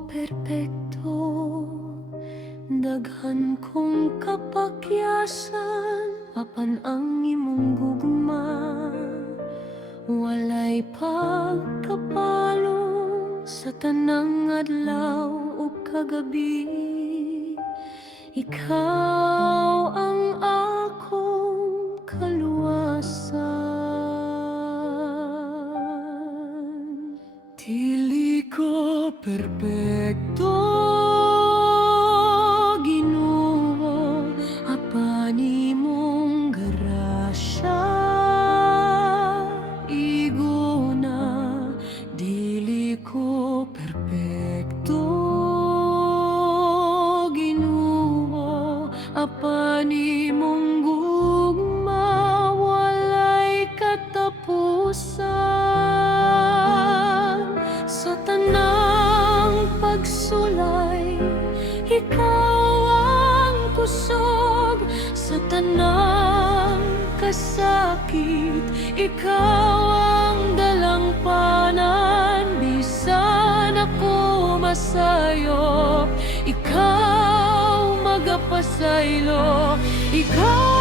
perpekto, daghan kong kapakyasan, apan ang imong gugma walay pagkapalo sa tanang adlaw ug kagabi. Ikaw ang akong kaluwasan. Dili ko perpekto, Ginoo, apan imong grasya iguna. Dili ko perpekto, Ginoo, apan imong gugma walay katapusan. Sa tanang pagsulay, ikaw ang kusog. Sa tanang kasakit, ikaw ang dalangpanan. Bisan ako masayop, ikaw magapasaylo. Ikaw